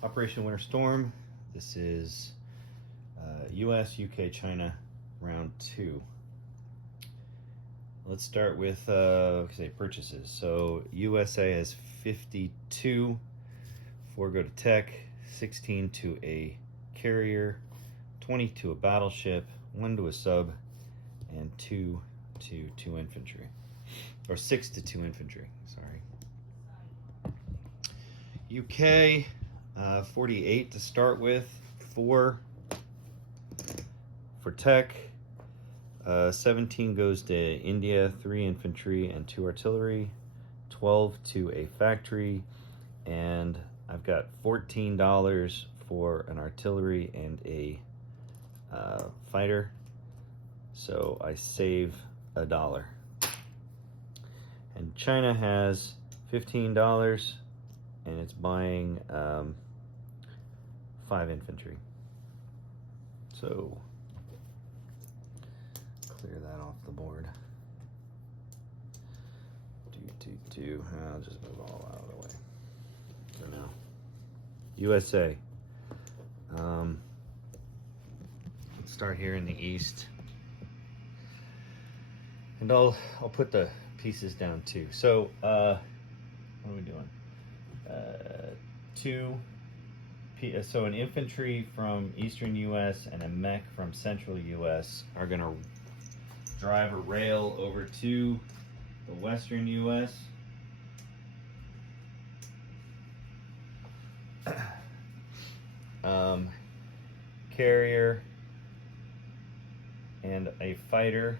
Operation Winter Storm. This is US, UK, China, round 2. Let's start with say purchases. So USA has 52, 4 go to tech, 16 to a carrier, 20 to a battleship, 1 to a sub, and 2 to 2 infantry. Or 6 to 2 infantry, sorry. UK, 48 to start with, 4 for tech, 17 goes to India, 3 infantry and 2 artillery, 12 to a factory, and I've got $14 for an artillery and a fighter, so I save $1. And China has $15 and it's buying 5 infantry. So clear that off the board. I'll just move all out of the way for now. USA. Let's start here in the east, and I'll put the pieces down too. So what are we doing? So an infantry from eastern US and a mech from central US are going to drive a rail over to the western US. Carrier and a fighter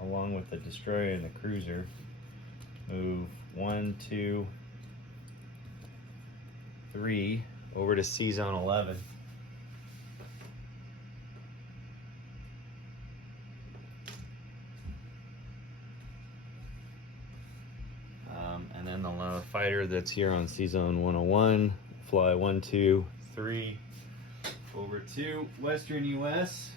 along with the destroyer and the cruiser move 1, 2, 3 over to C Zone 11. And then the fighter that's here on C Zone 101 fly 1, 2, 3 over to Western US.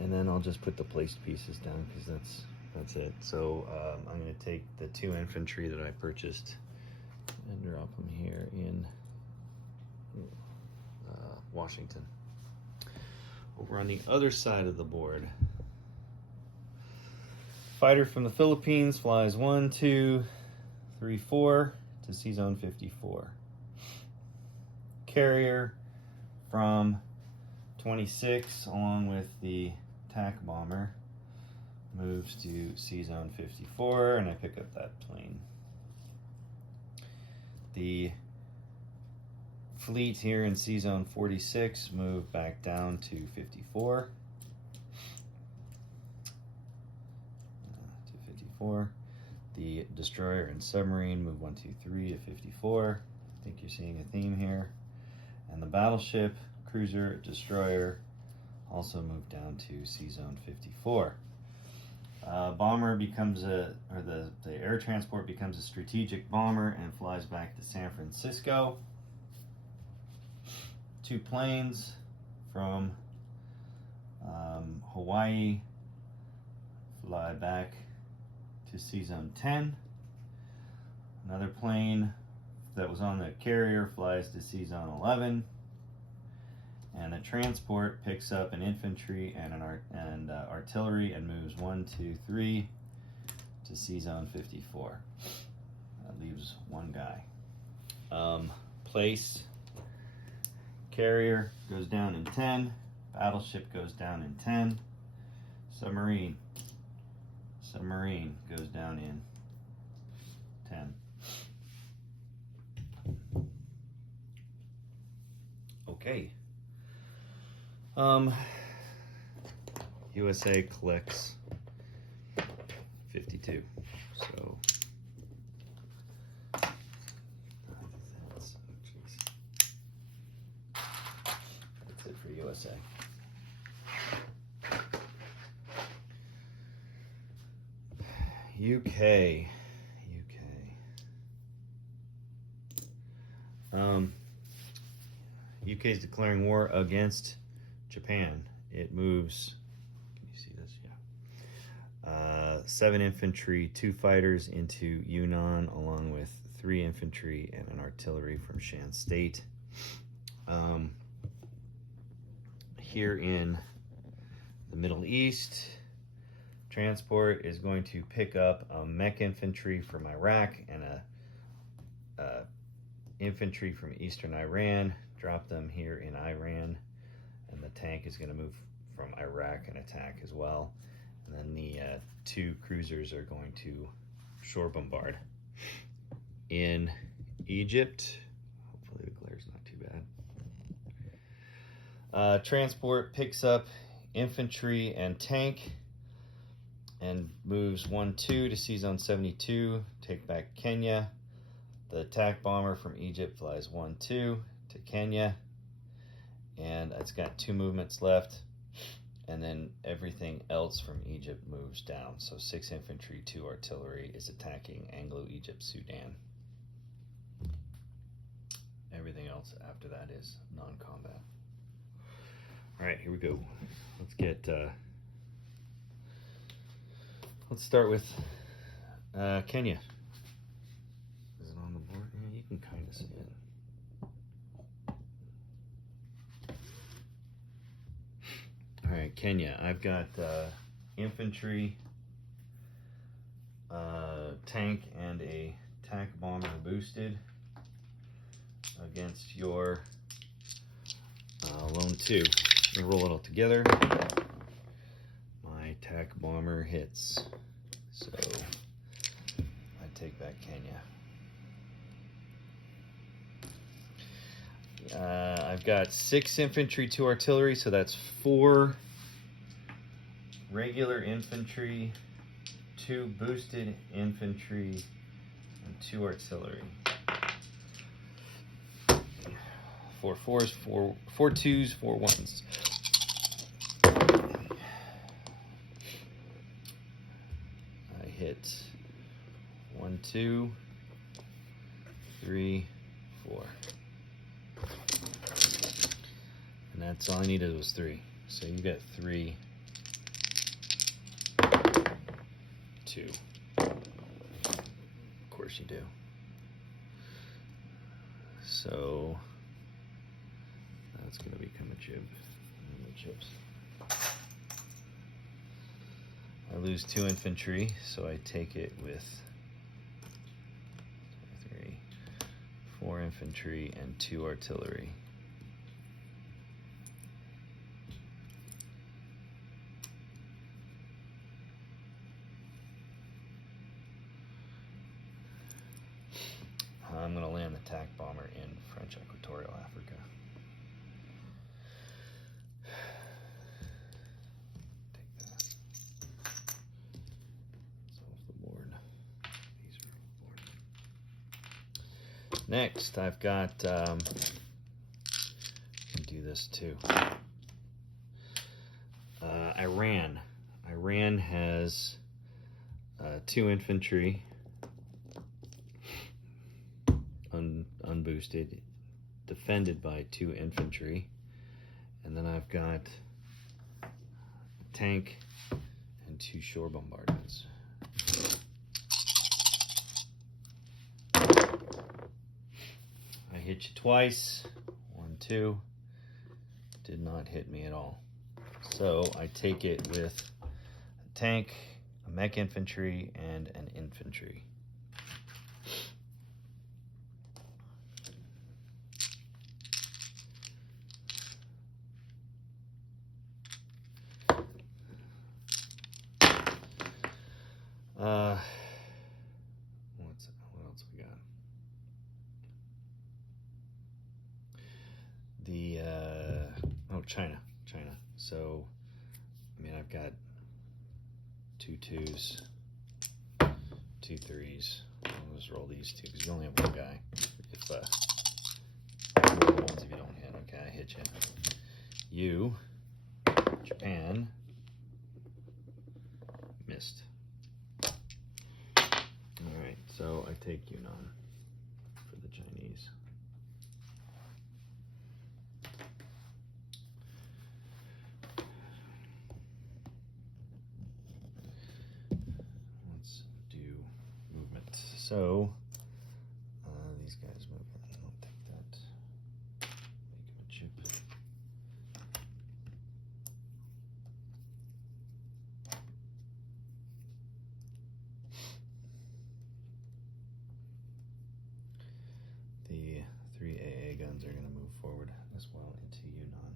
And then I'll just put the placed pieces down because that's it. So I'm going to take the 2 infantry that I purchased and drop them here in Washington. Over on the other side of the board, fighter from the Philippines flies 1, 2, 3, 4 to C Zone 54. Carrier from 26 along with the attack bomber moves to C Zone 54, and I pick up that plane. The fleet here in C Zone 46 move back down to 54. To 54. The destroyer and submarine move 1, 2, 3 to 54. I think you're seeing a theme here. And the battleship, cruiser, destroyer also move down to C Zone 54. Bomber becomes the air transport becomes a strategic bomber and flies back to San Francisco. 2 planes from Hawaii fly back to C Zone 10. Another plane that was on the carrier flies to C Zone 11. And a transport picks up an infantry and artillery and moves 1, 2, 3 to C Zone 54. That leaves 1 guy. Place. Carrier goes down in 10. Battleship goes down in 10. Submarine goes down in 10. Okay. USA collects 52. So that's it for USA. UK. UK is declaring war against Japan. It moves, can you see this? Yeah. 7 infantry, 2 fighters into Yunnan, along with 3 infantry and an artillery from Shan State. Here in the Middle East, transport is going to pick up a mech infantry from Iraq and a infantry from Eastern Iran, drop them here in Iran, and the tank is going to move from Iraq and attack as well. And then the 2 cruisers are going to shore bombard. In Egypt, hopefully the glare's not too bad. Transport picks up infantry and tank and moves 1-2 to Sea Zone 72, take back Kenya. The attack bomber from Egypt flies 1-2 to Kenya, and it's got 2 movements left, and then everything else from Egypt moves down. So 6 infantry, 2 artillery is attacking Anglo-Egypt Sudan. Everything else after that is non-combat. All right, here we go. Let's get let's start with Kenya. Is it on the board? Yeah, you can kind of see it. All right, Kenya. I've got infantry, tank, and a attack bomber boosted against your lone 2. I'm gonna roll it all together. My attack bomber hits, so I take back Kenya. I've got 6 infantry, 2 artillery, so that's 4 regular infantry, 2 boosted infantry, and 2 artillery. 4 4s, 4 2s, 4 1s. I hit 1 2 3 4. And that's all I needed was 3. So you got 3, 2. Of course you do. So that's going to become a jib. Chips. I lose 2 infantry, so I take it with 3, 4 infantry and 2 artillery. I'm going to land the attack bomber in French Equatorial Africa. Take that. It's off the board. These are off the board. Next, I've got, I can do this too. Iran. Iran has 2 infantry, unboosted, defended by 2 infantry, and then I've got a tank and 2 shore bombardments. I hit you twice, 1 2, did not hit me at all. So I take it with a tank, a mech infantry, and an infantry. What else we got? China. So, I mean, I've got 2 2s, 2 3s. I'll just roll these 2 because you only have 1 guy. If roll the ones if you don't hit. Okay, I hit you. You, Japan, missed. All right, so I take Yunnan for the Chinese. So these guys move in. I'll take that. Make him a chip. The 3 AA guns are going to move forward as well into Yunnan.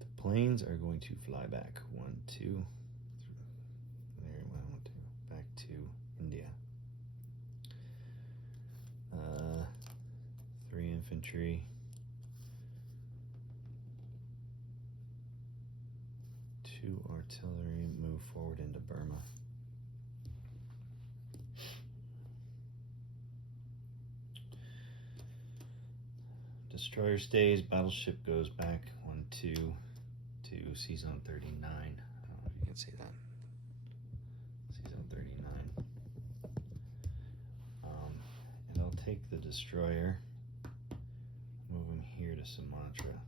The planes are going to fly back. 1, 2, 3. There, 1, 2. Back to India. 3 infantry. 2 artillery move forward into Burma. Destroyer stays, battleship goes back 1, 2 to Sea Zone 39. I don't know if you can see that. Sea Zone 39. And I'll take the destroyer, move him here to Sumatra.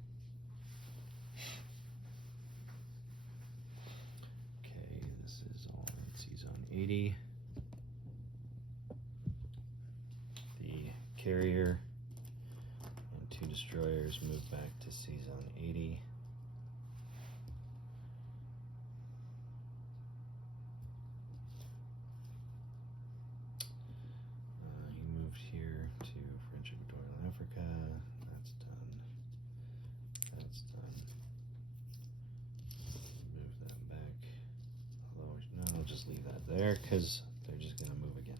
Okay, this is all in Sea Zone 80. The carrier and 2 destroyers move back to Sea Zone 80. He moved here to French Equatorial Africa. That's done. That's done. Move that back. Although, no, I'll just leave that there because they're just going to move again.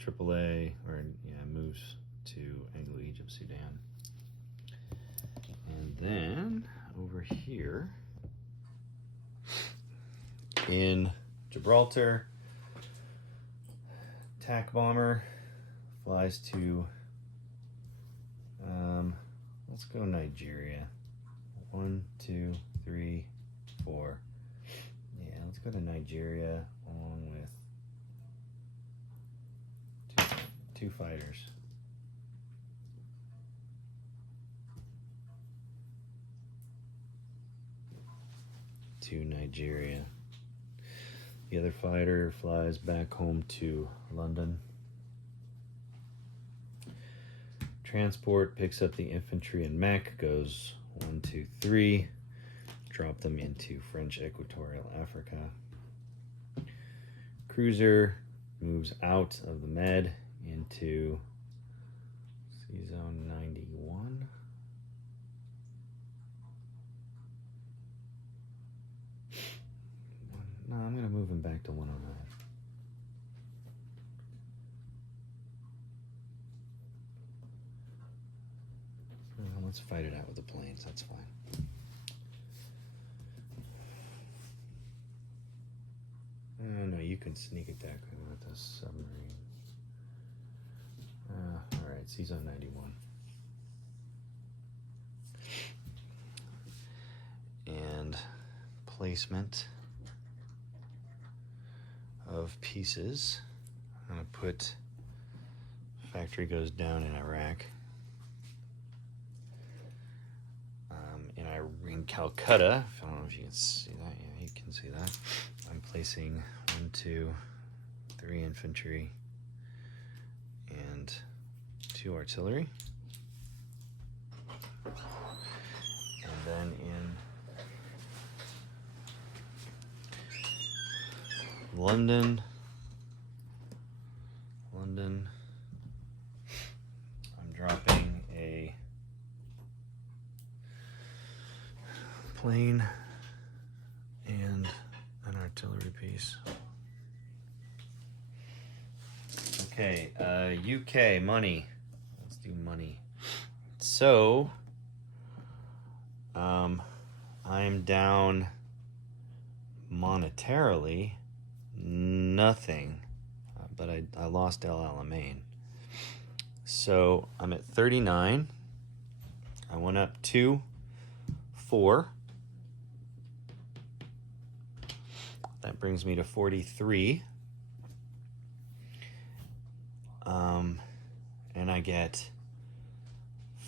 AAA, or yeah, moves to Anglo-Egypt, Sudan. And then over here in Gibraltar, attack bomber flies to let's go Nigeria. 1, 2, 3, 4. Yeah, let's go to Nigeria along with two fighters. To Nigeria. The other fighter flies back home to London. Transport picks up the infantry and mech, goes 1, 2, 3, drop them into French Equatorial Africa. Cruiser moves out of the Med into Sea Zone 91. No, I'm going to move him back to 109. Let's fight it out with the planes, that's fine. No, you can sneak attack with the submarine. Alright, Sea Zone 91. And placement of pieces. I'm going to put factory goes down in Iraq. In Calcutta, I don't know if you can see that. Yeah, you can see that. I'm placing 1, 2, 3 infantry and 2 artillery. And then in London, I'm dropping a plane and an artillery piece. Okay, UK money. Let's do money. So, I'm down monetarily nothing, but I lost El Alamein. So I'm at 39. I went up 2, 4. That brings me to 43. And I get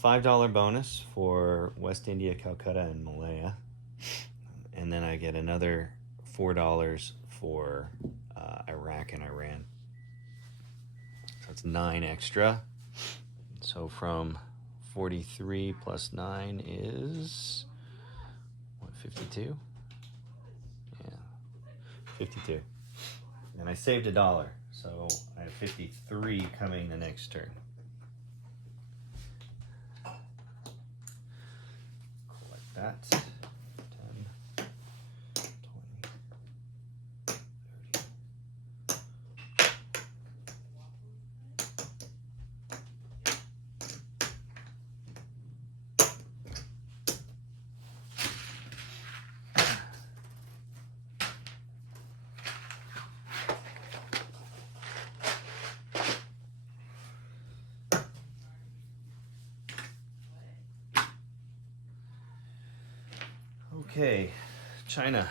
$5 bonus for West India, Calcutta, and Malaya. And then I get another $4 for Iraq and Iran. So it's 9 extra. So from 43 plus 9 is, what, 52? Yeah, 52. And I saved $1, so I have 53 coming the next turn. Collect that. 10, 20, 30. Okay, China,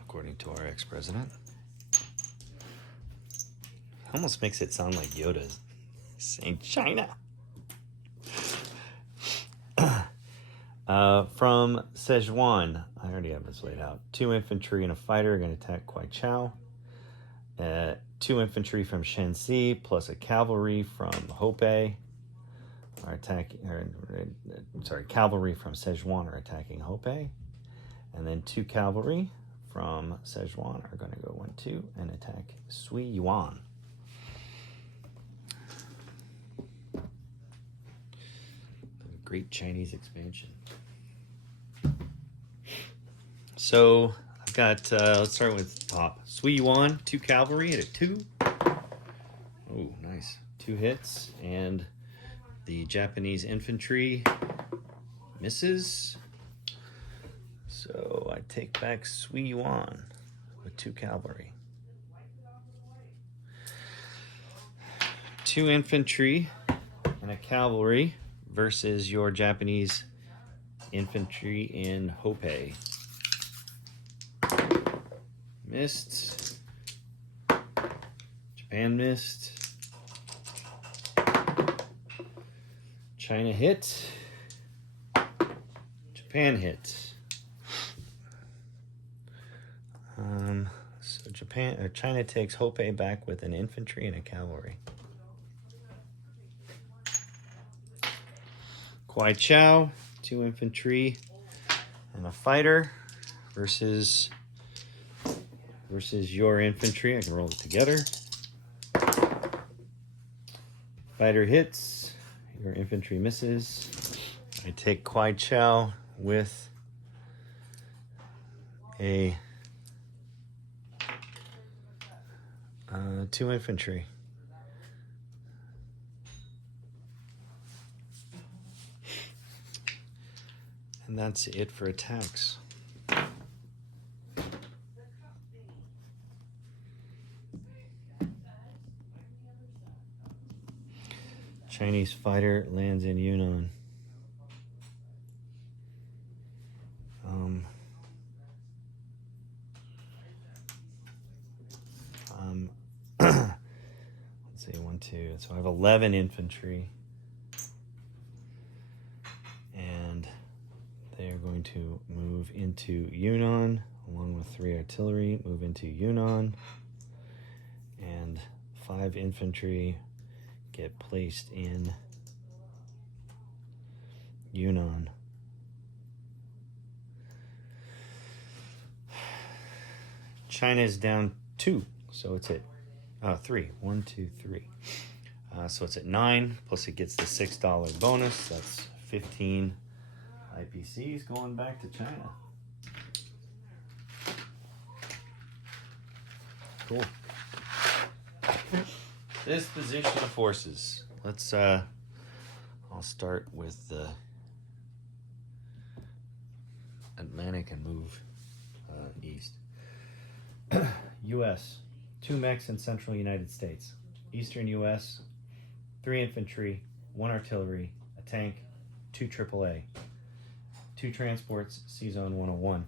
according to our ex-president. Almost makes it sound like Yoda saying China. From Szechuan, I already have this laid out. 2 infantry and a fighter are going to attack Kwai Chao. 2 infantry from Shenxi plus a cavalry from Hopei are attacking. Cavalry from Szechuan are attacking Hopei, and then 2 cavalry from Szechuan are going to go 1-2 and attack Sui Yuan. The Great Chinese Expansion. So I've got, let's start with top. Sui Yuan, 2 cavalry at a 2. Oh, nice. 2 hits, and the Japanese infantry misses. So I take back Sui Yuan with 2 cavalry. 2 infantry and a cavalry versus your Japanese infantry in Hopei. Missed. Japan missed. China hit. Japan hit. So China takes Hopei back with an infantry and a cavalry. Kwai Chao, 2 infantry and a fighter versus your infantry. I can roll it together. Fighter hits, your infantry misses. I take Kwai Chao with a 2 infantry. And that's it for attacks. Chinese fighter lands in Yunnan. Let's see, 1, 2. So I have 11 infantry. And they are going to move into Yunnan, along with 3 artillery, move into Yunnan. And 5 infantry get placed in Yunnan. China is down 2, so it's at 3. 1, 2, 3. So it's at 9, plus it gets the $6 bonus. That's 15 IPCs going back to China. Cool. Disposition of forces. Let's I'll start with the Atlantic and move east. U.S. 2 mechs in central United States. Eastern U.S. 3 infantry, 1 artillery, a tank, 2 AAA. 2 transports, C-Zone 101.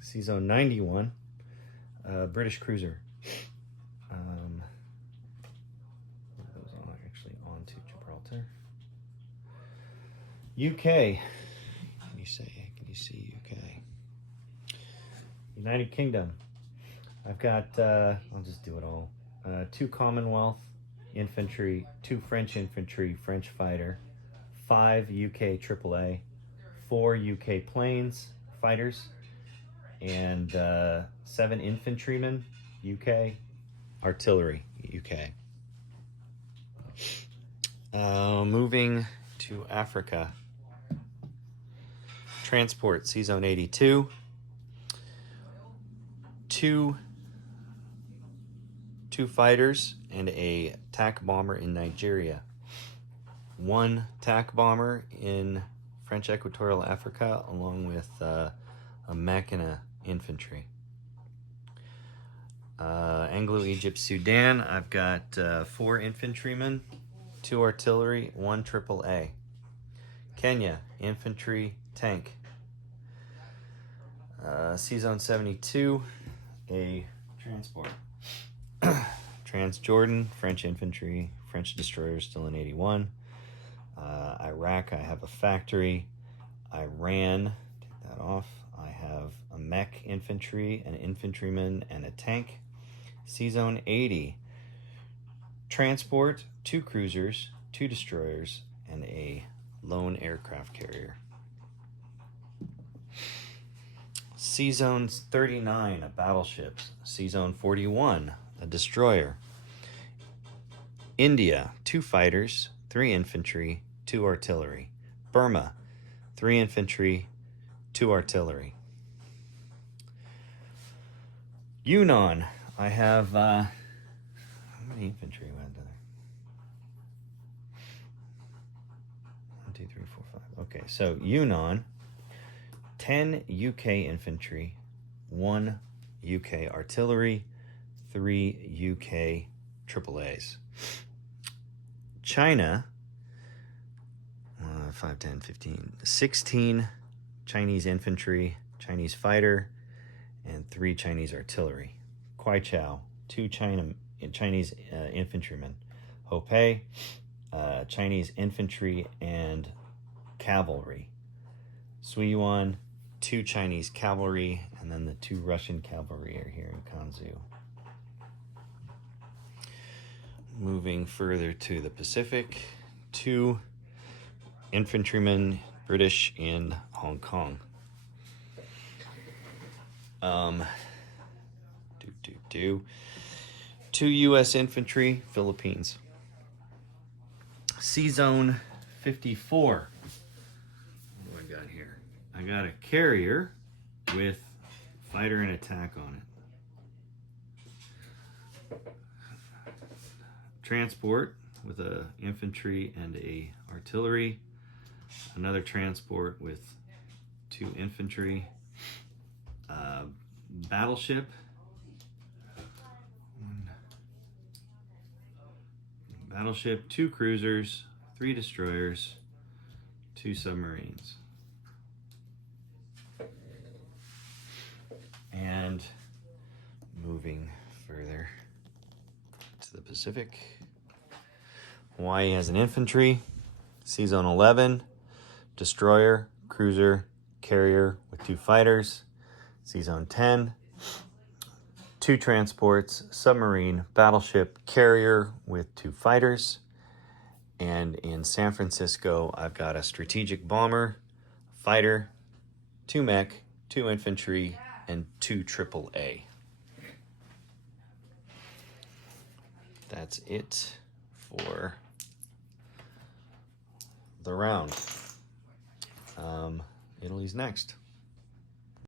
C-Zone 91, British cruiser. Those are actually on to Gibraltar. UK. Can you see UK? United Kingdom. I've got, I'll just do it all. 2 Commonwealth infantry, 2 French infantry, French fighter, 5 UK AAA, 4 UK planes fighters, and 7 infantrymen UK, artillery UK. Moving to Africa. Transport, C-Zone 82. 2 fighters and a TAC bomber in Nigeria. 1 TAC bomber in French Equatorial Africa, along with a mech and a infantry. Anglo-Egypt, Sudan, I've got 4 infantrymen, 2 artillery, 1 AAA. Kenya, infantry, tank. C-Zone 72, a transport. Transjordan, French infantry, French destroyers still in 81. Iraq, I have a factory. Iran, take that off. I have a mech infantry, an infantryman, and a tank. C-Zone 80, transport, 2 cruisers, 2 destroyers, and a lone aircraft carrier. C-Zone 39, a battleship. C-Zone 41, a destroyer. India, 2 fighters, 3 infantry, 2 artillery. Burma, 3 infantry, 2 artillery. Yunnan, I have, how many infantry went there? 1, 2, 3, 4, 5. Okay, so Yunnan, 10 UK infantry, 1 UK artillery, 3 UK AAAs. China, 5, 10, 15, 16 Chinese infantry, Chinese fighter, and 3 Chinese artillery. Kwaichao, 2 Chinese infantrymen. Hopei, Chinese infantry and cavalry. Suiyuan, 2 Chinese cavalry, and then the 2 Russian cavalry are here in Kansu. Moving further to the Pacific, 2 infantrymen, British in Hong Kong. 2 U.S. infantry, Philippines. C-Zone 54. What do I got here? I got a carrier with fighter and attack on it. Transport with a infantry and a artillery. Another transport with 2 infantry. Battleship. Battleship, 2 cruisers, 3 destroyers, 2 submarines. And moving further to the Pacific, Hawaii has an infantry, C-Zone 11, destroyer, cruiser, carrier with 2 fighters. C-Zone 10, 2 transports, submarine, battleship, carrier with 2 fighters. And in San Francisco, I've got a strategic bomber, fighter, 2 mech, 2 infantry, and 2 AAA. That's it for the round. Italy's next.